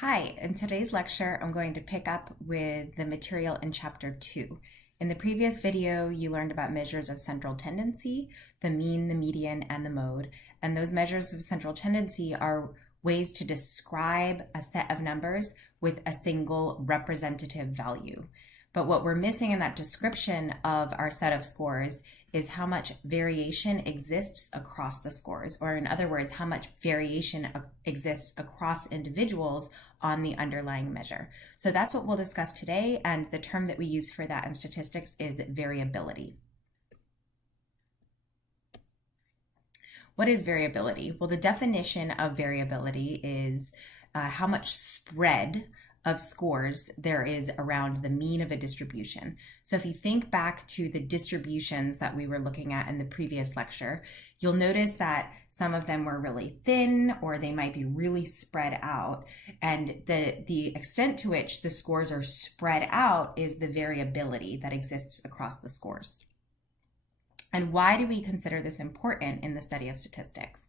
Hi, in today's lecture, I'm going to pick up with the material in Chapter 2. In the previous video, you learned about measures of central tendency, the mean, the median, and the mode. And those measures of central tendency are ways to describe a set of numbers with a single representative value. But what we're missing in that description of our set of scores is how much variation exists across the scores, or in other words, how much variation exists across individuals on the underlying measure. So that's what we'll discuss today, and the term that we use for that in statistics is variability. What is variability? Well, the definition of variability is how much spread of scores there is around the mean of a distribution. So if you think back to the distributions that we were looking at in the previous lecture, you'll notice that some of them were really thin or they might be really spread out. And the extent to which the scores are spread out is the variability that exists across the scores. And why do we consider this important in the study of statistics?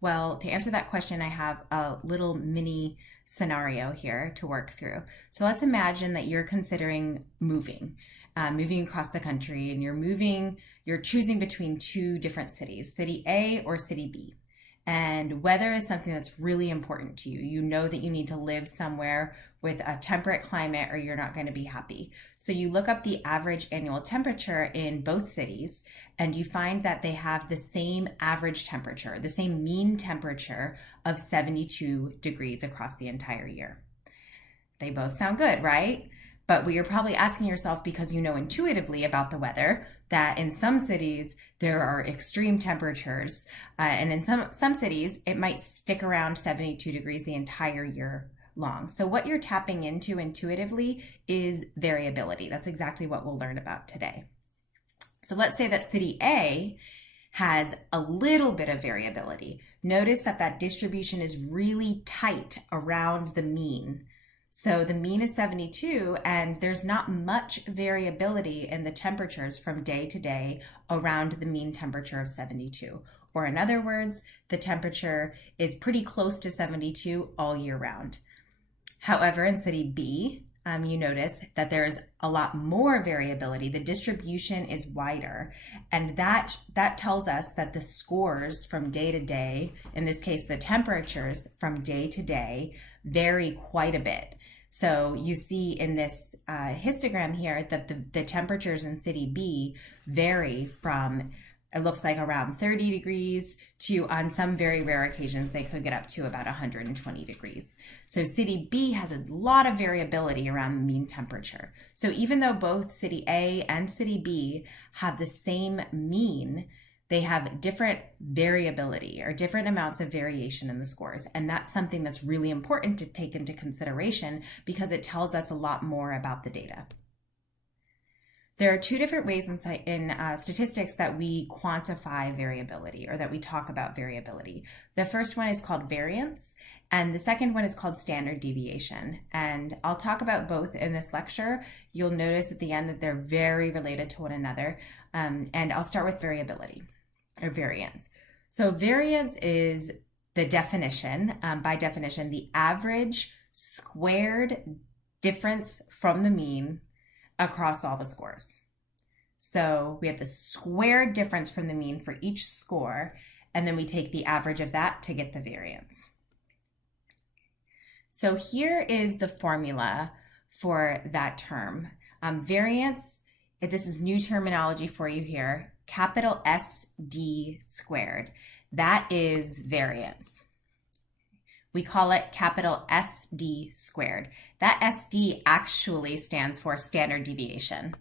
Well, to answer that question, I have a little mini scenario here to work through. So let's imagine that you're considering moving across the country, and you're choosing between two different cities, city A or city B. And weather is something that's really important to you. You know that you need to live somewhere with a temperate climate or you're not going to be happy. So you look up the average annual temperature in both cities and you find that they have the same average temperature, the same mean temperature of 72 degrees across the entire year. They both sound good, right? But you're probably asking yourself, because you know intuitively about the weather, that in some cities there are extreme temperatures, and in some cities it might stick around 72 degrees the entire year long. So what you're tapping into intuitively is variability. That's exactly what we'll learn about today. So let's say that city A has a little bit of variability. Notice that that distribution is really tight around the mean. So the mean is 72, and there's not much variability in the temperatures from day to day around the mean temperature of 72. Or in other words, the temperature is pretty close to 72 all year round. However, in city B, you notice that there's a lot more variability. The distribution is wider, and that tells us that the scores from day to day, in this case the temperatures from day to day, vary quite a bit. So you see in this histogram here that the temperatures in city B vary from, it looks like, around 30 degrees to, on some very rare occasions, they could get up to about 120 degrees. So city B has a lot of variability around the mean temperature. So even though both city A and city B have the same mean, they have different variability or different amounts of variation in the scores. And that's something that's really important to take into consideration because it tells us a lot more about the data. There are two different ways in statistics that we quantify variability, or that we talk about variability. The first one is called variance, and the second one is called standard deviation. And I'll talk about both in this lecture. You'll notice at the end that they're very related to one another. And I'll start with variability, or variance. So variance is the definition, by definition, the average squared difference from the mean across all the scores. So we have the squared difference from the mean for each score, and then we take the average of that to get the variance. So here is the formula for that term. Variance, this is new terminology for you here, capital SD squared. That is variance. We call it capital SD squared. That SD actually stands for standard deviation.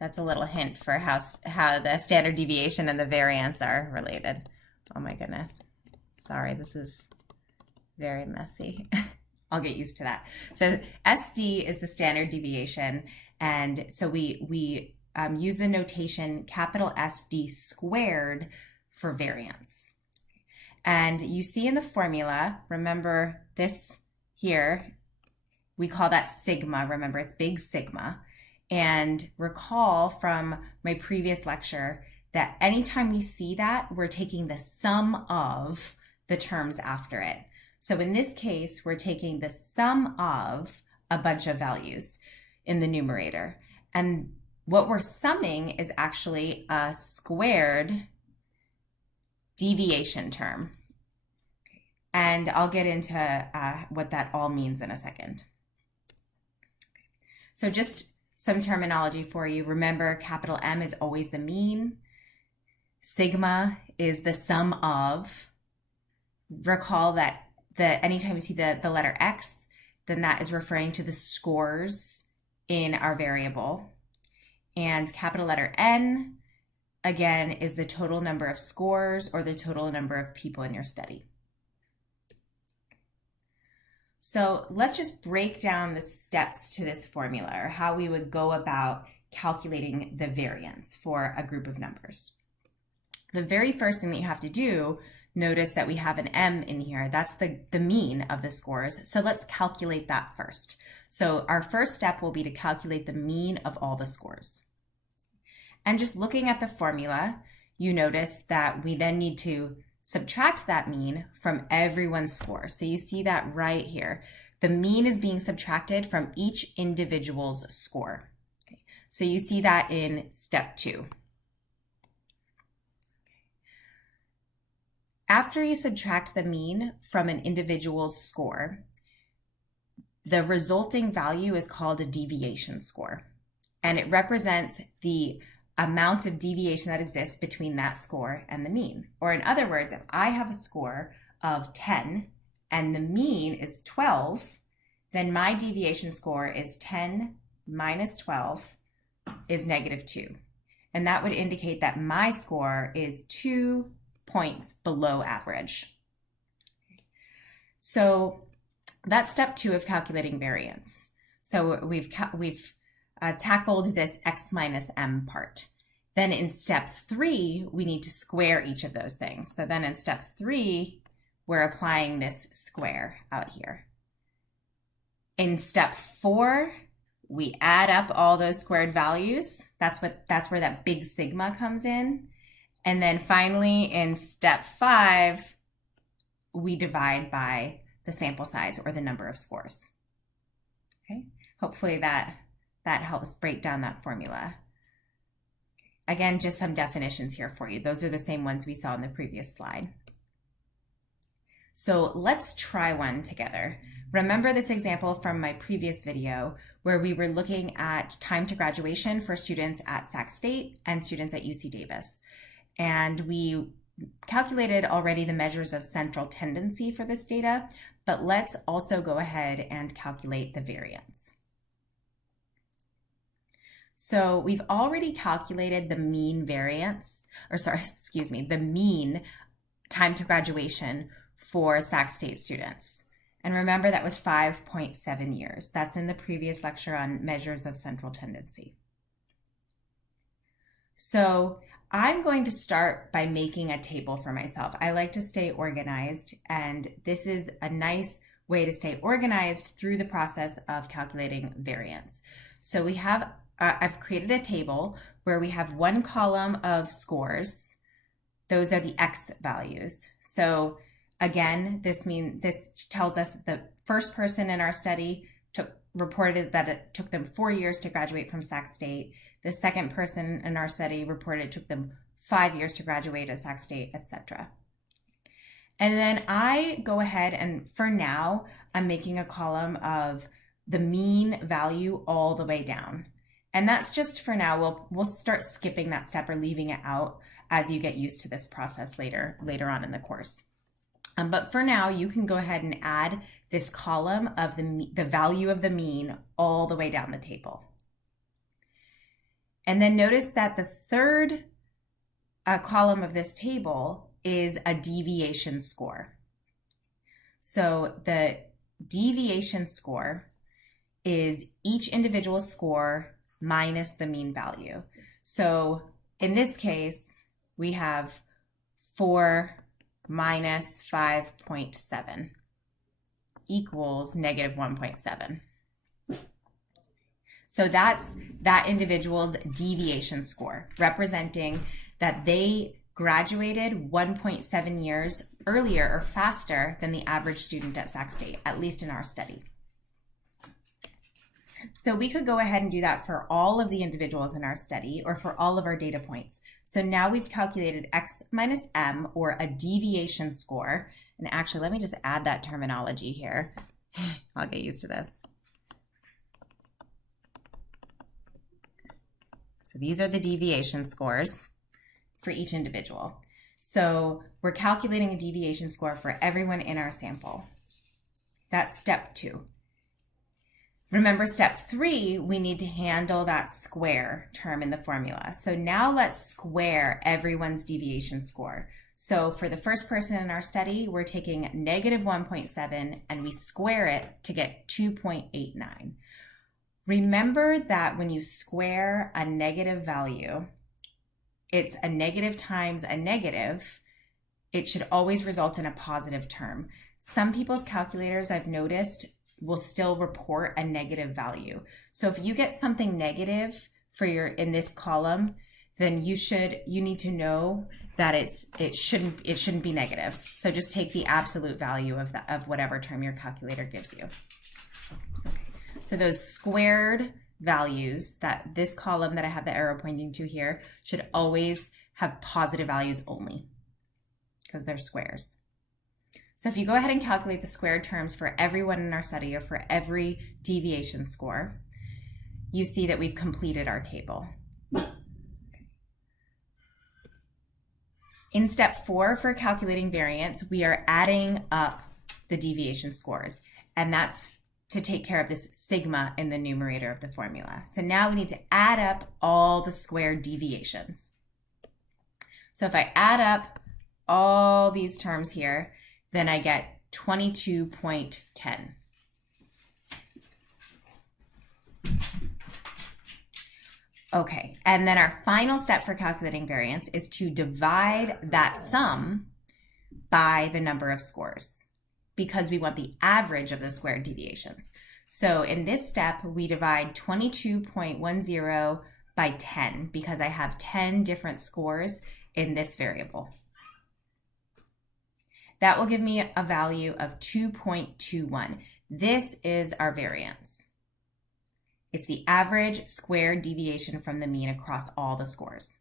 That's a little hint for how the standard deviation and the variance are related. Oh my goodness. Sorry, this is very messy. I'll get used to that. So SD is the standard deviation, and so we use the notation capital SD squared for variance. And you see in the formula, remember this here, we call that sigma. Remember, it's big sigma. And recall from my previous lecture that anytime we see that, we're taking the sum of the terms after it. So in this case, we're taking the sum of a bunch of values in the numerator. And what we're summing is actually a squared deviation term. And I'll get into what that all means in a second. So just some terminology for you. Remember, capital M is always the mean. Sigma is the sum of. Recall that anytime you see the letter X, then that is referring to the scores in our variable. And capital letter N, again, is the total number of scores or the total number of people in your study. So let's just break down the steps to this formula, or how we would go about calculating the variance for a group of numbers. The very first thing that you have to do, notice that we have an M in here. That's the mean of the scores. So let's calculate that first. So our first step will be to calculate the mean of all the scores. And just looking at the formula, you notice that we then need to subtract that mean from everyone's score. So you see that right here. The mean is being subtracted from each individual's score. Okay. So you see that in step 2. After you subtract the mean from an individual's score, the resulting value is called a deviation score. And it represents the amount of deviation that exists between that score and the mean. Or in other words, if I have a score of 10 and the mean is 12, then my deviation score is 10 minus 12 is -2. And that would indicate that my score is 2 points below average. So that's step 2 of calculating variance. So we've tackled this X minus M part. Then in step 3, we need to square each of those things. So then in step 3, we're applying this square out here. In step 4, we add up all those squared values. That's where that big sigma comes in. And then finally in step 5, we divide by the sample size or the number of scores. Okay, hopefully that helps break down that formula. Again, just some definitions here for you. Those are the same ones we saw in the previous slide. So let's try one together. Remember this example from my previous video where we were looking at time to graduation for students at Sac State and students at UC Davis. And we calculated already the measures of central tendency for this data, but let's also go ahead and calculate the variance. So we've already calculated the mean variance, the mean time to graduation for Sac State students. And remember that was 5.7 years. That's in the previous lecture on measures of central tendency. So I'm going to start by making a table for myself. I like to stay organized, and this is a nice way to stay organized through the process of calculating variance. So we have I've created a table where we have one column of scores. Those are the X values. So again, this tells us the first person in our study reported that it took them 4 years to graduate from Sac State. The second person in our study reported it took them 5 years to graduate at Sac State, etc. And then I go ahead and for now, I'm making a column of the mean value all the way down. And that's just for now. We'll start skipping that step or leaving it out as you get used to this process later on in the course. But for now, you can go ahead and add this column of the value of the mean all the way down the table. And then notice that the third column of this table is a deviation score. So the deviation score is each individual score minus the mean value. So in this case, we have 4 minus 5.7 equals -1.7. So that's that individual's deviation score, representing that they graduated 1.7 years earlier or faster than the average student at Sac State, at least in our study. So we could go ahead and do that for all of the individuals in our study or for all of our data points. So now we've calculated X minus M, or a deviation score. And actually, let me just add that terminology here. I'll get used to this. So these are the deviation scores for each individual. So we're calculating a deviation score for everyone in our sample. That's step 2. Remember, step 3, we need to handle that square term in the formula. So now let's square everyone's deviation score. So for the first person in our study, we're taking negative 1.7 and we square it to get 2.89. Remember that when you square a negative value, it's a negative times a negative. It should always result in a positive term. Some people's calculators, I've noticed, will still report a negative value. So if you get something negative for in this column, then you need to know that it shouldn't be negative. So just take the absolute value of whatever term your calculator gives you. Okay. So those squared values, that this column that I have the arrow pointing to here, should always have positive values only because they're squares. So if you go ahead and calculate the squared terms for everyone in our study or for every deviation score, you see that we've completed our table. In step 4 for calculating variance, we are adding up the deviation scores, and that's to take care of this sigma in the numerator of the formula. So now we need to add up all the squared deviations. So if I add up all these terms here, then I get 22.10. Okay, and then our final step for calculating variance is to divide that sum by the number of scores, because we want the average of the squared deviations. So in this step, we divide 22.10 by 10 because I have 10 different scores in this variable. That will give me a value of 2.21. This is our variance. It's the average squared deviation from the mean across all the scores.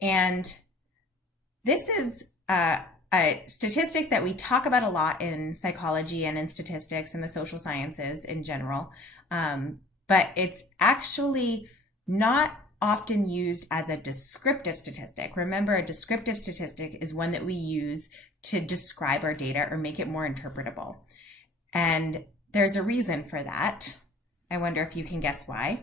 And this is a statistic that we talk about a lot in psychology and in statistics and the social sciences in general, but it's actually not often used as a descriptive statistic. Remember, a descriptive statistic is one that we use to describe our data or make it more interpretable. And there's a reason for that. I wonder if you can guess why.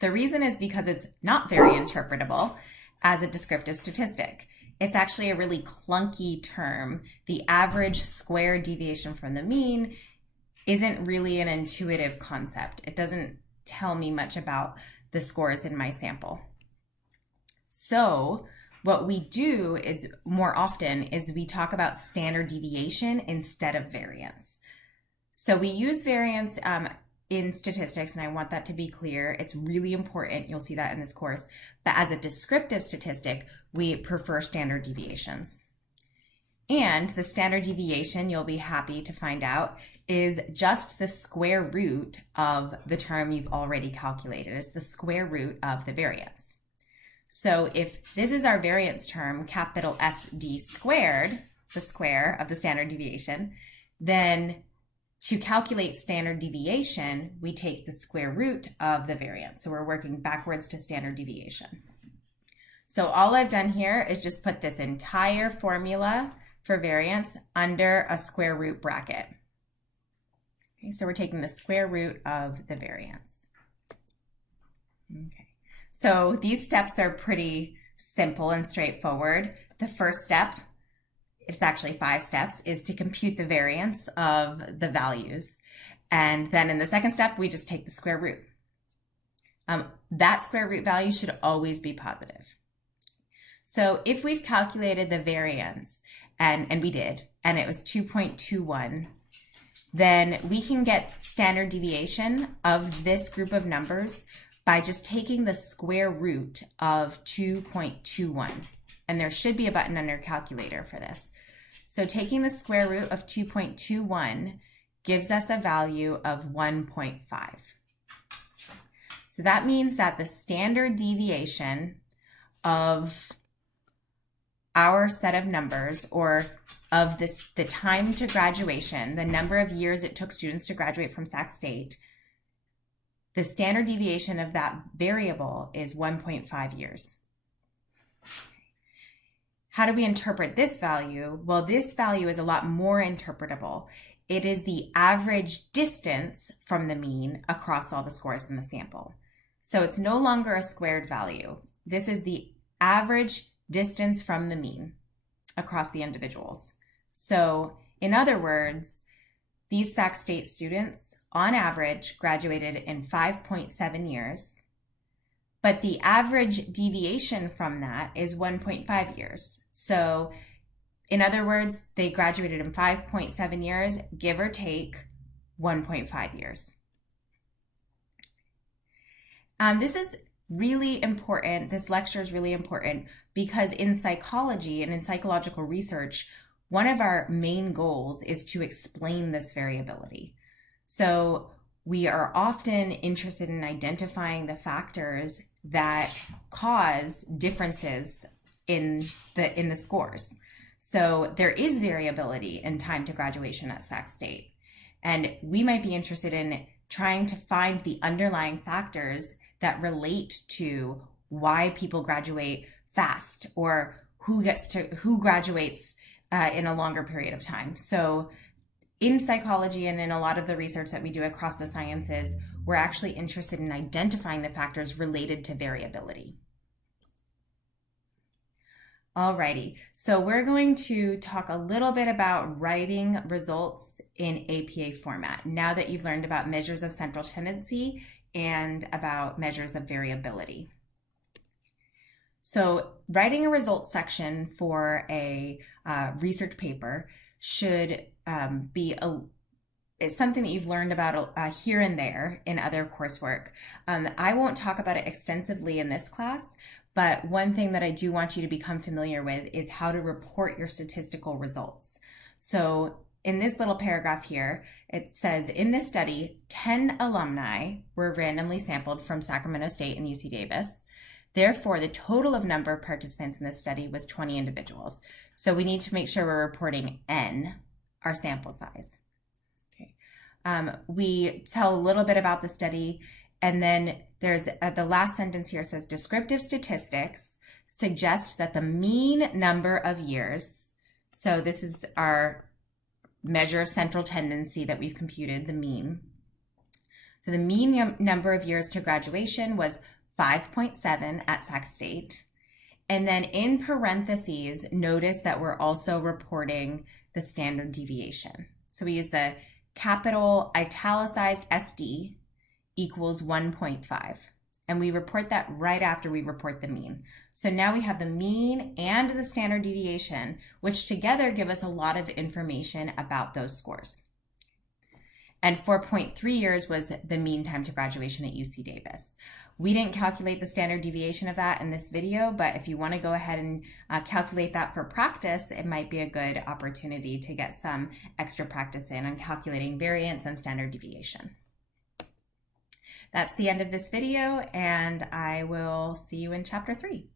The reason is because it's not very interpretable as a descriptive statistic. It's actually a really clunky term. The average square deviation from the mean isn't really an intuitive concept. It doesn't tell me much about the scores in my sample. So what we do is more often is we talk about standard deviation instead of variance. So we use variance in statistics, and I want that to be clear. It's really important. You'll see that in this course. But as a descriptive statistic, we prefer standard deviations. And the standard deviation, you'll be happy to find out, is just the square root of the term you've already calculated. It's the square root of the variance. So if this is our variance term, capital SD squared, the square of the standard deviation, then to calculate standard deviation, we take the square root of the variance. So we're working backwards to standard deviation. So all I've done here is just put this entire formula for variance under a square root bracket. Okay, so we're taking the square root of the variance. Okay, so these steps are pretty simple and straightforward. The first step, it's actually 5 steps, is to compute the variance of the values. And then in the second step, we just take the square root. That square root value should always be positive. So if we've calculated the variance, and we did, and it was 2.21, then we can get standard deviation of this group of numbers by just taking the square root of 2.21. and there should be a button under calculator for this. So taking the square root of 2.21 gives us a value of 1.5. So that means that the standard deviation of our set of numbers, or of the time to graduation, the number of years it took students to graduate from Sac State, the standard deviation of that variable is 1.5 years. How do we interpret this value? Well, this value is a lot more interpretable. It is the average distance from the mean across all the scores in the sample. So it's no longer a squared value. This is the average distance from the mean across the individuals. So in other words, these Sac State students on average graduated in 5.7 years, but the average deviation from that is 1.5 years. So in other words, they graduated in 5.7 years, give or take 1.5 years. This is really important. This lecture is really important because in psychology and in psychological research, one of our main goals is to explain this variability. So we are often interested in identifying the factors that cause differences in the scores. So there is variability in time to graduation at Sac State. And we might be interested in trying to find the underlying factors that relate to why people graduate fast, or who graduates in a longer period of time. So in psychology and in a lot of the research that we do across the sciences, we're actually interested in identifying the factors related to variability. Alrighty, so we're going to talk a little bit about writing results in APA format now that you've learned about measures of central tendency and about measures of variability. So writing a results section for a research paper should is something that you've learned about here and there in other coursework. I won't talk about it extensively in this class, but one thing that I do want you to become familiar with is how to report your statistical results. So in this little paragraph here, it says, in this study, 10 alumni were randomly sampled from Sacramento State and UC Davis. Therefore, the total of number of participants in this study was 20 individuals. So we need to make sure we're reporting N, our sample size. Okay. We tell a little bit about the study, and then there's the last sentence here says, descriptive statistics suggest that the mean number of years, so this is our measure of central tendency that we've computed, the mean. So the mean number of years to graduation was 5.7 at Sac State. And then in parentheses, notice that we're also reporting the standard deviation. So we use the capital italicized SD equals 1.5. And we report that right after we report the mean. So now we have the mean and the standard deviation, which together give us a lot of information about those scores. And 4.3 years was the mean time to graduation at UC Davis. We didn't calculate the standard deviation of that in this video, but if you want to go ahead and calculate that for practice, it might be a good opportunity to get some extra practice in on calculating variance and standard deviation. That's the end of this video, and I will see you in chapter 3.